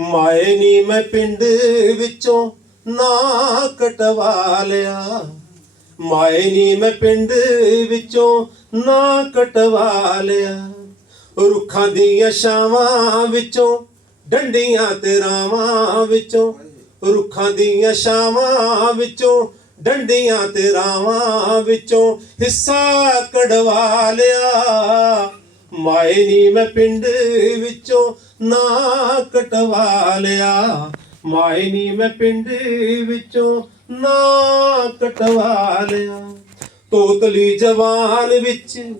ਮਾਏ ਨੀ ਮੈਂ ਪਿੰਡ ਵਿੱਚੋਂ ਨਾ ਕਟਵਾ ਲਿਆ। ਮਾਏ ਨੀ ਮੈਂ ਪਿੰਡ ਵਿੱਚੋਂ ਨਾ ਕਟਵਾ ਲਿਆ। ਰੁੱਖਾਂ ਦੀਆਂ ਛਾਵਾਂ ਵਿੱਚੋਂ, ਡੰਡੀਆਂ ਤੇ ਰਾਵਾਂ ਵਿੱਚੋਂ, ਰੁੱਖਾਂ ਦੀਆਂ ਛਾਵਾਂ ਵਿੱਚੋਂ, ਡੰਡੀਆਂ ਤੇ ਰਾਵਾਂ ਵਿੱਚੋਂ ਹਿੱਸਾ ਕਢਵਾ ਲਿਆ। ਮਾਏ ਨੀ ਮੈਂ ਪਿੰਡ ਵਿੱਚੋਂ ਨਾ ਕਟਵਾ ਲਿਆ। ਮਾਏ ਨੀ ਮੈਂ ਪਿੰਡ ਵਿੱਚੋਂ ਨਾ ਕਟਵਾ ਲਿਆ। ਤੋਤਲੀ ਜਵਾਨ ਵਿੱਚ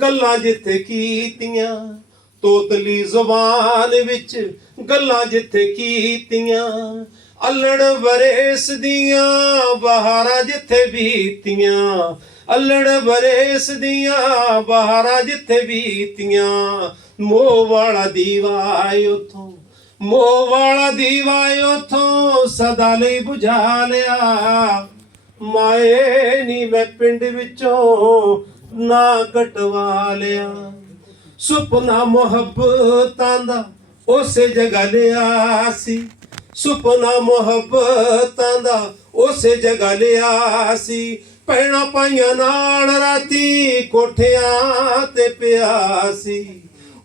ਗੱਲਾਂ ਜਿੱਥੇ ਕੀਤੀਆਂ। ਤੋਤਲੀ ਜ਼ੁਬਾਨ ਵਿੱਚ ਗੱਲਾਂ ਜਿੱਥੇ ਕੀਤੀਆਂ। ਅਲੜ ਵਰੇਸ ਦੀਆਂ ਬਹਾਰਾਂ ਜਿੱਥੇ ਬੀਤੀਆਂ। ਅਲੜ ਬਰੇਸ ਦੀਆਂ ਬਹਾਰਾਂ ਜਿੱਥੇ ਬੀਤੀਆਂ। ਮੋਹ ਵਾਲਾ ਦੀਵਾ ਉਥੋਂ, ਮੋਹ ਵਾਲਾ ਦੀਵਾ ਉਥੋਂ, ਸਦਾ ਲਈ ਬੁਝਾ ਲਿਆ। ਮਾਏ ਨੀ ਮੈਂ ਪਿੰਡ ਵਿੱਚੋਂ ਨਾ ਕਟਵਾ ਲਿਆ। ਸੁਪਨਾ ਮੁਹੱਬਤਾਂ ਦਾ ਉਸੇ ਜਗ੍ਹਾ ਲਿਆ ਸੀ। ਸੁਪਨਾ ਮੁਹੱਬਤਾਂ ਦਾ ਉਸੇ ਜਗ੍ਹਾ ਲਿਆ ਸੀ। ਪੈਣਾ ਪਾਈਆਂ ਨਾਲ ਰਾਤੀ ਕੋਠਿਆਂ ਤੇ ਪਿਆ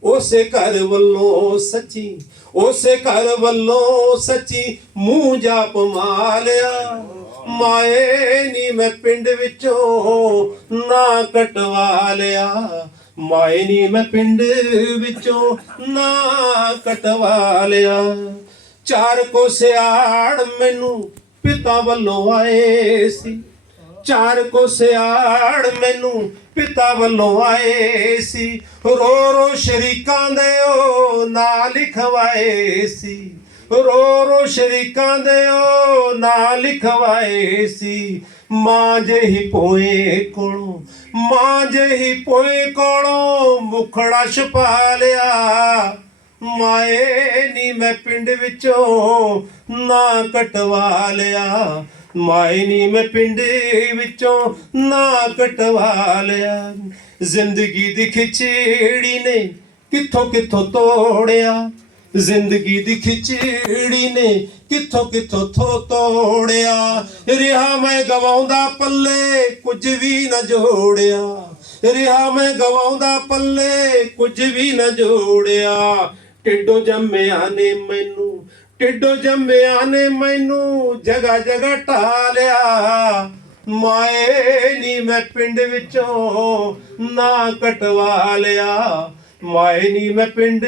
ਉਸੇ ਘਰ ਵੱਲੋਂ ਸੱਚੀ, ਉਸੇ ਘਰ ਵੱਲੋਂ ਸੱਚੀ ਮੂੰਹ ਜਾਪ ਮਾਲਿਆ। ਮਾਏ ਨੀ ਮੈਂ ਪਿੰਡ ਵਿੱਚੋਂ ਨਾ ਕਟਵਾ ਲਿਆ। ਮਾਏ ਨੀ ਮੈਂ ਪਿੰਡ ਵਿੱਚੋਂ ਨਾ ਕਟਵਾ ਲਿਆ। ਚਾਰ ਕੋ ਸਿਆੜ ਮੈਨੂੰ ਪਿਤਾ ਵੱਲੋਂ ਆਏ ਸੀ। ਚਾਰ ਕੋ ਸਿਆੜ ਮੈਨੂੰ ਪਿਤਾ ਵੱਲੋਂ ਆਏ ਸੀ। ਰੋ ਰੋ ਸ਼ਰੀਕਾਂ ਦੇ ਉਹ ਨਾਂ ਲਿਖਵਾਏ ਸੀ। ਰੋ ਰੋ ਸ਼ਰੀਕਾਂ ਦੇ ਉਹ ਨਾਂ ਲਿਖਵਾਏ ਸੀ। ਮਾਂ ਜਹੀ ਪੋਏ ਕੋਲੋਂ, ਮਾਂ ਜਹੀ ਪੋਏ ਕੋਲੋਂ ਮੁਖੜਾ ਛਪਾ ਲਿਆ। ਮਾਏ ਨੀ ਮੈਂ ਪਿੰਡ ਵਿੱਚੋਂ ਨਾ ਕਟਵਾ ਲਿਆ। ਮਾਏ ਨੀ ਮੈਂ ਪਿੰਡ ਵਿੱਚੋਂ ਨਾ ਕਟਵਾ ਲਿਆ। ਜ਼ਿੰਦਗੀ ਦੀ ਖਿਚੜੀ ਨੇ ਕਿੱਥੋਂ ਕਿੱਥੋਂ ਤੋੜਿਆ? ਜ਼ਿੰਦਗੀ ਦੀ ਖਿਚੜੀ ਨੇ ਕਿੱਥੋਂ ਕਿੱਥੋਂ ਥੋ ਤੋੜਿਆ? ਰਿਹਾ ਮੈਂ ਗਵਾਉਂਦਾ ਪੱਲੇ ਕੁਝ ਵੀ ਨਾ ਜੋੜਿਆ। ਰਿਹਾ ਮੈਂ ਗਵਾਉਂਦਾ ਪੱਲੇ ਕੁਝ ਵੀ ਨਾ ਜੋੜਿਆ। ਟਿੱਡੋ ਜੰਮਿਆ ਨੇ ਮੈਨੂੰ ਟਿੱਡੋ ਜੰਮਿਆ ਨੇ ਮੈਨੂੰ ਜਗਾ ਜਗਾ ਢਾ ਲਿਆ। ਮਾਏ ਨੀ ਮੈਂ ਪਿੰਡ ਵਿੱਚੋਂ ਨਾ ਕਟਵਾ ਲਿਆ। ਮਾਏ ਨੀ ਮੈਂ ਪਿੰਡ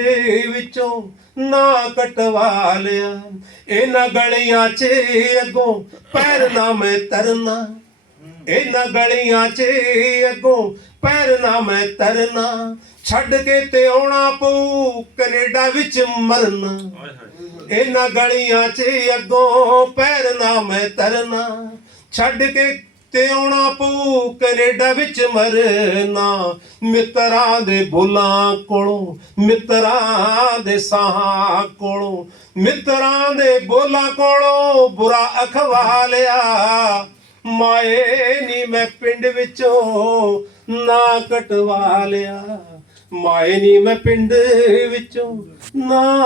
ਵਿੱਚੋਂ ਨਾ ਕਟਵਾ ਲਿਆ। ਇਹਨਾਂ ਗਲੀਆਂ 'ਚ ਅੱਗੋਂ ਪੈਰ ਨਾ ਮੈਂ ਤਰਨਾ। ਇਹਨਾਂ ਗਲੀਆਂ 'ਚ ਅੱਗੋਂ ਪੈਰ ਨਾ ਮੈਂ ਤਰਨਾ। ਛੱਡ ਕੇ ਤੇ ਆਉਣਾ ਪਊ ਕੈਨੇਡਾ ਵਿੱਚ ਮਰਨਾ। ਇਹਨਾਂ ਗਲੀਆਂ 'ਚ ਅੱਗੋਂ ਪੈਰ ਨਾ ਮੈਂ ਤਰਨਾ। ਛੱਡ ਕੇ ਤੇ ਆਉਣਾ ਪਊ ਕੈਨੇਡਾ ਵਿੱਚ ਮਰਨਾ। ਮਿੱਤਰਾਂ ਦੇ ਬੁੱਲਾਂ ਕੋਲੋਂ ਮਿੱਤਰਾਂ ਦੇ ਸਾਹਾਂ ਕੋਲੋਂ ਮਿੱਤਰਾਂ ਦੇ ਬੋਲਾਂ ਕੋਲੋਂ ਬੁਰਾ ਅਖਵਾ ਲਿਆ ਮਾਏ ਨੀ ਮੈਂ ਪਿੰਡ ਵਿੱਚੋਂ ਨਾ ਕਟਵਾ ਲਿਆ। മയനീമ പിണ്ട് വിച്ചു നാട്ടവാല